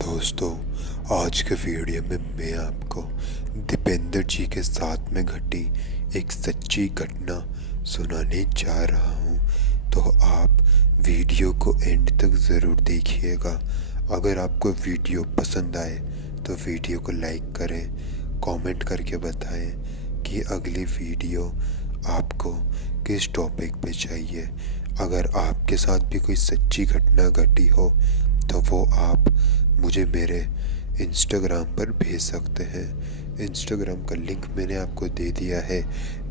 दोस्तों, आज के वीडियो में मैं आपको दीपेंद्र जी के साथ में घटी एक सच्ची घटना सुनाने जा रहा हूँ। तो आप वीडियो को एंड तक ज़रूर देखिएगा। अगर आपको वीडियो पसंद आए तो वीडियो को लाइक करें, कमेंट करके बताएं कि अगली वीडियो आपको किस टॉपिक पे चाहिए। अगर आपके साथ भी कोई सच्ची घटना घटी हो तो वो आप मुझे मेरे इंस्टाग्राम पर भेज सकते हैं। इंस्टाग्राम का लिंक मैंने आपको दे दिया है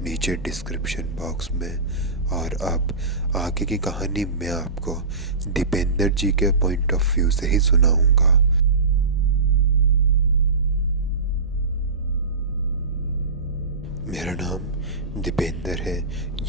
नीचे डिस्क्रिप्शन बॉक्स में। और अब आगे की कहानी मैं आपको दीपेंद्र जी के पॉइंट ऑफ व्यू से ही सुनाऊंगा। मेरा नाम दीपेंद्र है।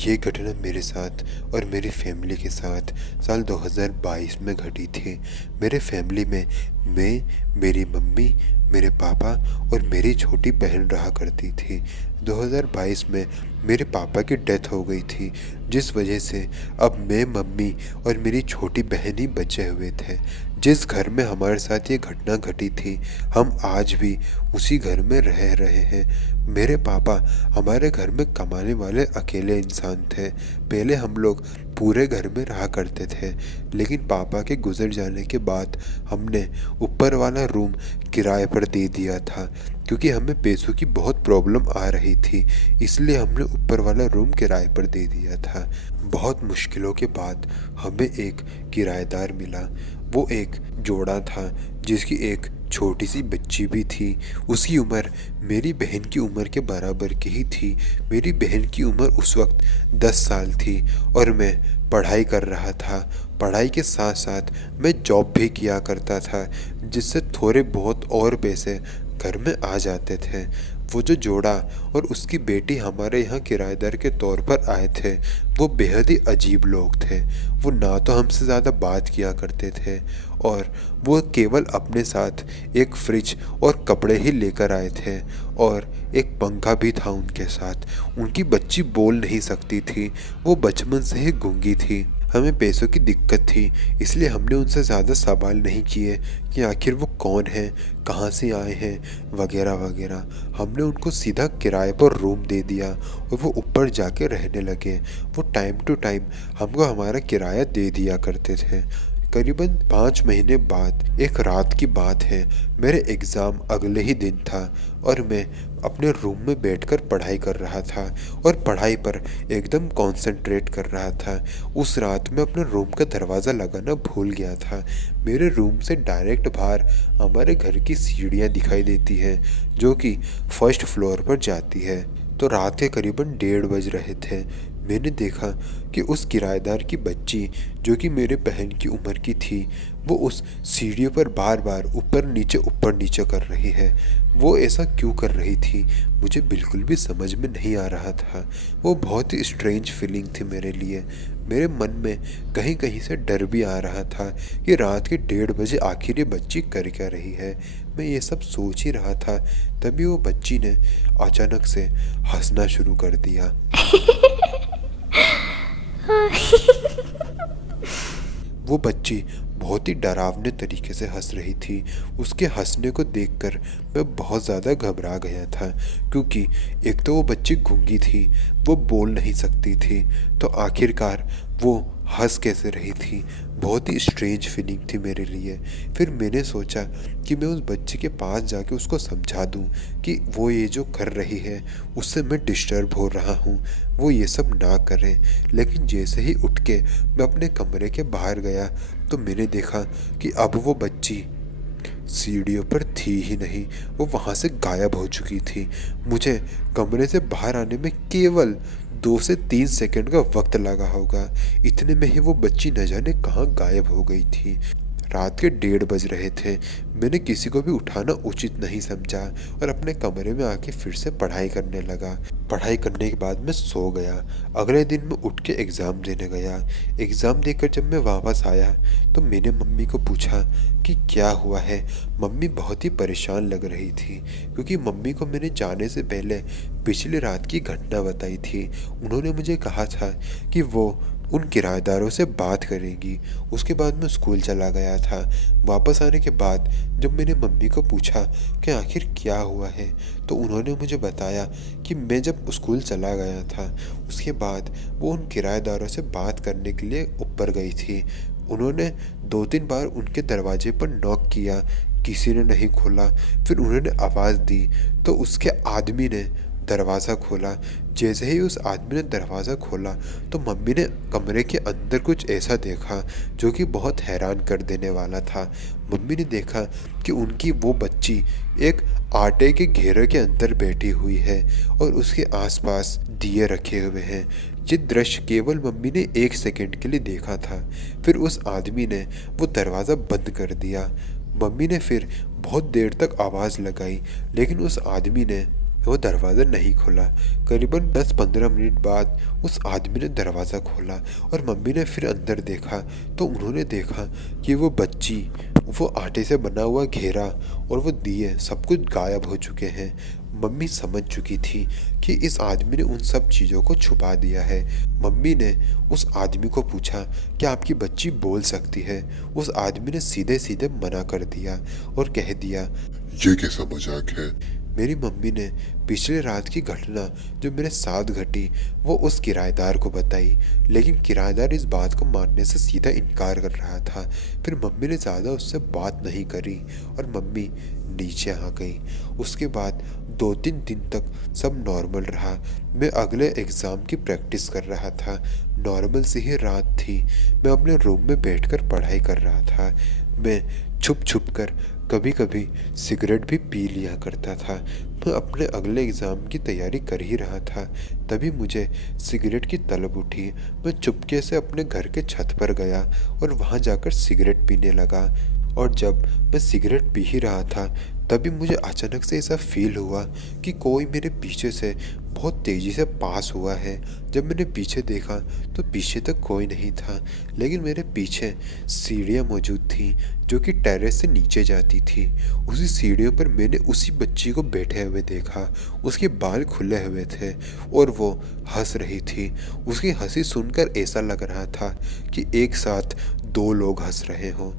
ये घटना मेरे साथ और मेरी फैमिली के साथ साल 2022 में घटी थी। मेरे फैमिली में मैं, मेरी मम्मी, मेरे पापा और मेरी छोटी बहन रहा करती थी। 2022 में मेरे पापा की डेथ हो गई थी, जिस वजह से अब मैं, मम्मी और मेरी छोटी बहन ही बचे हुए थे। जिस घर में हमारे साथ ये घटना घटी थी, हम आज भी उसी घर में रह रहे हैं। मेरे पापा हमारे घर में कमाने वाले अकेले इंसान थे। पहले हम लोग पूरे घर में रहा करते थे, लेकिन पापा के गुजर जाने के बाद हमने ऊपर वाला रूम किराए पर दे दिया था, क्योंकि हमें पैसों की बहुत प्रॉब्लम आ रही थी। इसलिए हमने ऊपर वाला रूम किराए पर दे दिया था। बहुत मुश्किलों के बाद हमें एक किराएदार मिला। वो एक जोड़ा था जिसकी एक छोटी सी बच्ची भी थी। उसकी उम्र मेरी बहन की उम्र के बराबर की ही थी। मेरी बहन की उम्र उस वक्त 10 साल थी और मैं पढ़ाई कर रहा था। पढ़ाई के साथ साथ मैं जॉब भी किया करता था, जिससे थोड़े बहुत और पैसे घर में आ जाते थे। वो जो जोड़ा और उसकी बेटी हमारे यहाँ किराएदार के तौर पर आए थे, वो बेहद ही अजीब लोग थे। वो ना तो हमसे ज़्यादा बात किया करते थे और वो केवल अपने साथ एक फ्रिज और कपड़े ही लेकर आए थे, और एक पंखा भी था उनके साथ। उनकी बच्ची बोल नहीं सकती थी, वो बचपन से ही गूंगी थी। हमें पैसों की दिक्कत थी, इसलिए हमने उनसे ज़्यादा सवाल नहीं किए कि आखिर वो कौन हैं, कहाँ से आए हैं, वगैरह वगैरह। हमने उनको सीधा किराए पर रूम दे दिया और वो ऊपर जाके रहने लगे। वो टाइम टू टाइम हमको हमारा किराया दे दिया करते थे। करीबन 5 महीने बाद एक रात की बात है, मेरे एग्ज़ाम अगले ही दिन था और मैं अपने रूम में बैठकर पढ़ाई कर रहा था और पढ़ाई पर एकदम कंसंट्रेट कर रहा था। उस रात मैं अपने रूम का दरवाज़ा लगाना भूल गया था। मेरे रूम से डायरेक्ट बाहर हमारे घर की सीढ़ियाँ दिखाई देती हैं, जो कि फर्स्ट फ्लोर पर जाती है। तो रात के करीबन 1:30 बज रहे थे। मैंने देखा कि उस किराएदार की बच्ची, जो कि मेरे बहन की उम्र की थी, वो उस सीढ़ियों पर बार बार ऊपर नीचे कर रही है। वो ऐसा क्यों कर रही थी मुझे बिल्कुल भी समझ में नहीं आ रहा था। वो बहुत ही स्ट्रेंज फीलिंग थी मेरे लिए। मेरे मन में कहीं कहीं से डर भी आ रहा था कि रात के 1:30 बजे आखिर ये बच्ची कर क्या रही है। मैं ये सब सोच ही रहा था, तभी वो बच्ची ने अचानक से हंसना शुरू कर दिया। वो बच्ची बहुत ही डरावने तरीके से हंस रही थी। उसके हंसने को देखकर मैं बहुत ज़्यादा घबरा गया था, क्योंकि एक तो वो बच्ची गूंगी थी, वो बोल नहीं सकती थी, तो आखिरकार वो हंस कैसे रही थी। बहुत ही स्ट्रेंज फीलिंग थी मेरे लिए। फिर मैंने सोचा कि मैं उस बच्चे के पास जाके उसको समझा दूं कि वो ये जो कर रही है उससे मैं डिस्टर्ब हो रहा हूँ, वो ये सब ना करें। लेकिन जैसे ही उठ के मैं अपने कमरे के बाहर गया तो मैंने देखा कि अब वो बच्ची सीढ़ियों पर थी ही नहीं, वो वहाँ से गायब हो चुकी थी। मुझे कमरे से बाहर आने में केवल 2 से 3 सेकंड का वक्त लगा होगा। इतने में ही वो बच्ची न जाने कहाँ गायब हो गई थी। रात के 1:30 बज रहे थे। मैंने किसी को भी उठाना उचित नहीं समझा और अपने कमरे में आके फिर से पढ़ाई करने लगा। पढ़ाई करने के बाद मैं सो गया। अगले दिन मैं उठ के एग्ज़ाम देने गया। एग्ज़ाम देकर जब मैं वापस आया तो मैंने मम्मी को पूछा कि क्या हुआ है। मम्मी बहुत ही परेशान लग रही थी, क्योंकि मम्मी को मैंने जाने से पहले पिछली रात की घटना बताई थी। उन्होंने मुझे कहा था कि वो उन किराएदारों से बात करेंगी। उसके बाद मैं स्कूल चला गया था। वापस आने के बाद जब मैंने मम्मी को पूछा कि आखिर क्या हुआ है, तो उन्होंने मुझे बताया कि मैं जब स्कूल चला गया था उसके बाद वो उन किराएदारों से बात करने के लिए ऊपर गई थी। उन्होंने 2-3 बार उनके दरवाजे पर नॉक किया, किसी ने नहीं खोला। फिर उन्होंने आवाज़ दी तो उसके आदमी ने दरवाज़ा खोला। जैसे ही उस आदमी ने दरवाज़ा खोला तो मम्मी ने कमरे के अंदर कुछ ऐसा देखा जो कि बहुत हैरान कर देने वाला था। मम्मी ने देखा कि उनकी वो बच्ची एक आटे के घेरे के अंदर बैठी हुई है और उसके आसपास दिए रखे हुए हैं। ये दृश्य केवल मम्मी ने 1 सेकंड के लिए देखा था। फिर उस आदमी ने वो दरवाज़ा बंद कर दिया। मम्मी ने फिर बहुत देर तक आवाज़ लगाई, लेकिन उस आदमी ने वो दरवाज़ा नहीं खोला। करीबन 10-15 मिनट बाद उस आदमी ने दरवाज़ा खोला और मम्मी ने फिर अंदर देखा तो उन्होंने देखा कि वो बच्ची, वो आटे से बना हुआ घेरा और वो दिए सब कुछ गायब हो चुके हैं। मम्मी समझ चुकी थी कि इस आदमी ने उन सब चीज़ों को छुपा दिया है। मम्मी ने उस आदमी को पूछा कि आपकी बच्ची बोल सकती है? उस आदमी ने सीधे सीधे मना कर दिया और कह दिया, ये कैसा मजाक है? मेरी मम्मी ने पिछले रात की घटना जो मेरे साथ घटी वो उस किराएदार को बताई, लेकिन किराएदार इस बात को मानने से सीधा इनकार कर रहा था। फिर मम्मी ने ज़्यादा उससे बात नहीं करी और मम्मी नीचे आ गई। उसके बाद 2-3 दिन तक सब नॉर्मल रहा। मैं अगले एग्ज़ाम की प्रैक्टिस कर रहा था। नॉर्मल से ही रात थी। मैं अपने रूम में बैठकर पढ़ाई कर रहा था। मैं छुप छुप कर कभी कभी सिगरेट भी पी लिया करता था। मैं अपने अगले एग्ज़ाम की तैयारी कर ही रहा था, तभी मुझे सिगरेट की तलब उठी। मैं चुपके से अपने घर के छत पर गया और वहाँ जाकर सिगरेट पीने लगा। और जब मैं सिगरेट पी ही रहा था तभी मुझे अचानक से ऐसा फील हुआ कि कोई मेरे पीछे से बहुत तेज़ी से पास हुआ है। जब मैंने पीछे देखा तो पीछे तक कोई नहीं था, लेकिन मेरे पीछे सीढ़ियाँ मौजूद थीं जो कि टेरेस से नीचे जाती थी। उसी सीढ़ियों पर मैंने उसी बच्ची को बैठे हुए देखा। उसके बाल खुले हुए थे और वो हंस रही थी। उसकी हंसी सुनकर ऐसा लग रहा था कि एक साथ 2 लोग हंस रहे हों।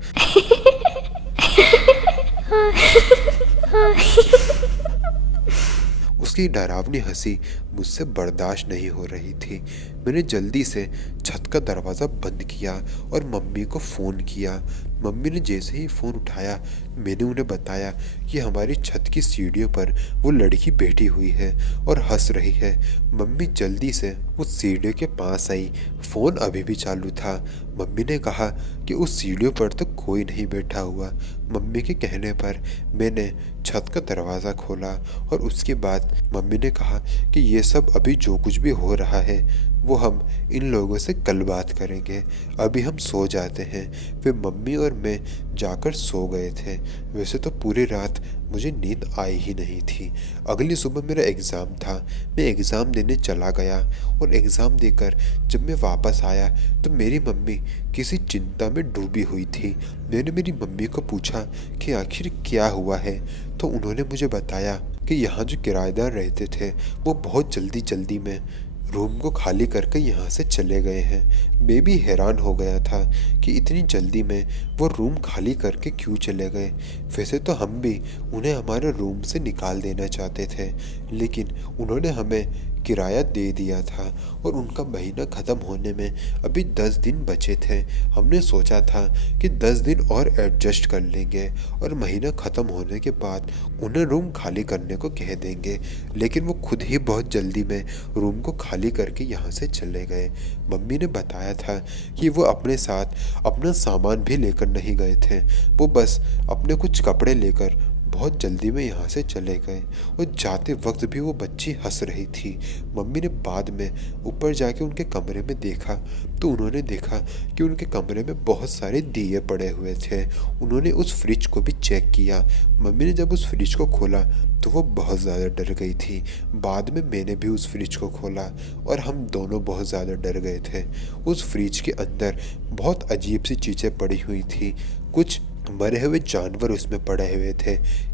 उसकी डरावनी हंसी मुझसे बर्दाश्त नहीं हो रही थी। मैंने जल्दी से छत का दरवाज़ा बंद किया और मम्मी को फ़ोन किया। मम्मी ने जैसे ही फ़ोन उठाया मैंने उन्हें बताया कि हमारी छत की सीढ़ियों पर वो लड़की बैठी हुई है और हंस रही है। मम्मी जल्दी से उस सीढ़ियों के पास आई। फ़ोन अभी भी चालू था। मम्मी ने कहा कि उस सीढ़ियों पर तो कोई नहीं बैठा हुआ। मम्मी के कहने पर मैंने छत का दरवाज़ा खोला और उसके बाद मम्मी ने कहा कि ये सब अभी जो कुछ भी हो रहा है वो हम इन लोगों से कल बात करेंगे, अभी हम सो जाते हैं। फिर मम्मी और मैं जाकर सो गए थे। वैसे तो पूरी रात मुझे नींद आई ही नहीं थी। अगली सुबह मेरा एग्ज़ाम था। मैं एग्ज़ाम देने चला गया और एग्ज़ाम देकर जब मैं वापस आया तो मेरी मम्मी किसी चिंता में डूबी हुई थी। मैंने मेरी मम्मी को पूछा कि आखिर क्या हुआ है, तो उन्होंने मुझे बताया कि यहाँ जो किराएदार रहते थे वो बहुत जल्दी में रूम को खाली करके यहाँ से चले गए हैं। मैं भी हैरान हो गया था कि इतनी जल्दी में वो रूम खाली करके क्यों चले गए। वैसे तो हम भी उन्हें हमारे रूम से निकाल देना चाहते थे, लेकिन उन्होंने हमें किराया दे दिया था और उनका महीना ख़त्म होने में अभी 10 दिन बचे थे। हमने सोचा था कि 10 दिन और एडजस्ट कर लेंगे और महीना ख़त्म होने के बाद उन्हें रूम खाली करने को कह देंगे, लेकिन वो खुद ही बहुत जल्दी में रूम को खाली करके यहाँ से चले गए। मम्मी ने बताया था कि वो अपने साथ अपना सामान भी लेकर नहीं गए थे, वो बस अपने कुछ कपड़े लेकर बहुत जल्दी में यहाँ से चले गए और जाते वक्त भी वो बच्ची हंस रही थी। मम्मी ने बाद में ऊपर जाके उनके कमरे में देखा तो उन्होंने देखा कि उनके कमरे में बहुत सारे दिए पड़े हुए थे। उन्होंने उस फ्रिज को भी चेक किया। मम्मी ने जब उस फ्रिज को खोला तो वो बहुत ज़्यादा डर गई थी। बाद में मैंने भी उस फ्रिज को खोला और हम दोनों बहुत ज़्यादा डर गए थे। उस फ्रिज के अंदर बहुत अजीब सी चीज़ें पड़ी हुई थी। कुछ मरे हुए जानवर उसमें पड़े हुए थे,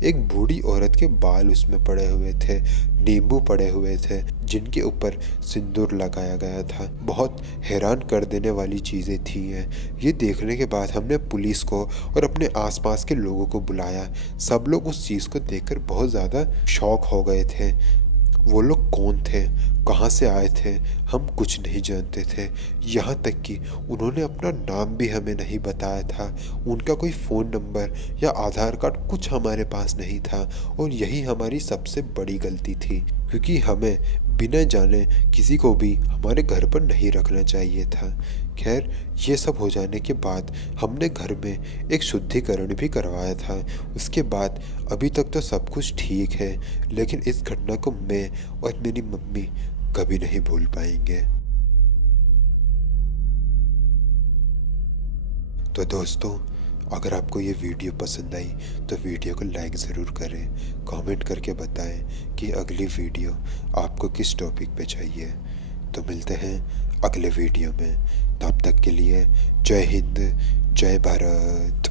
एक बूढ़ी औरत के बाल उसमें पड़े हुए थे, नींबू पड़े हुए थे, जिनके ऊपर सिंदूर लगाया गया था। बहुत हैरान कर देने वाली चीज़ें थी ये देखने के बाद हमने पुलिस को और अपने आसपास के लोगों को बुलाया। सब लोग उस चीज़ को देखकर बहुत ज़्यादा शॉक हो गए थे। वो लोग कौन थे, कहाँ से आए थे, हम कुछ नहीं जानते थे। यहाँ तक कि उन्होंने अपना नाम भी हमें नहीं बताया था। उनका कोई फ़ोन नंबर या आधार कार्ड कुछ हमारे पास नहीं था। और यही हमारी सबसे बड़ी गलती थी, क्योंकि हमें बिना जाने किसी को भी हमारे घर पर नहीं रखना चाहिए था। खैर, ये सब हो जाने के बाद हमने घर में एक शुद्धिकरण भी करवाया था। उसके बाद अभी तक तो सब कुछ ठीक है, लेकिन इस घटना को मैं और मेरी मम्मी कभी नहीं भूल पाएंगे। तो दोस्तों, अगर आपको ये वीडियो पसंद आई तो वीडियो को लाइक ज़रूर करें, कमेंट करके बताएं कि अगली वीडियो आपको किस टॉपिक पे चाहिए। तो मिलते हैं अगले वीडियो में। तब तक के लिए जय हिंद, जय भारत।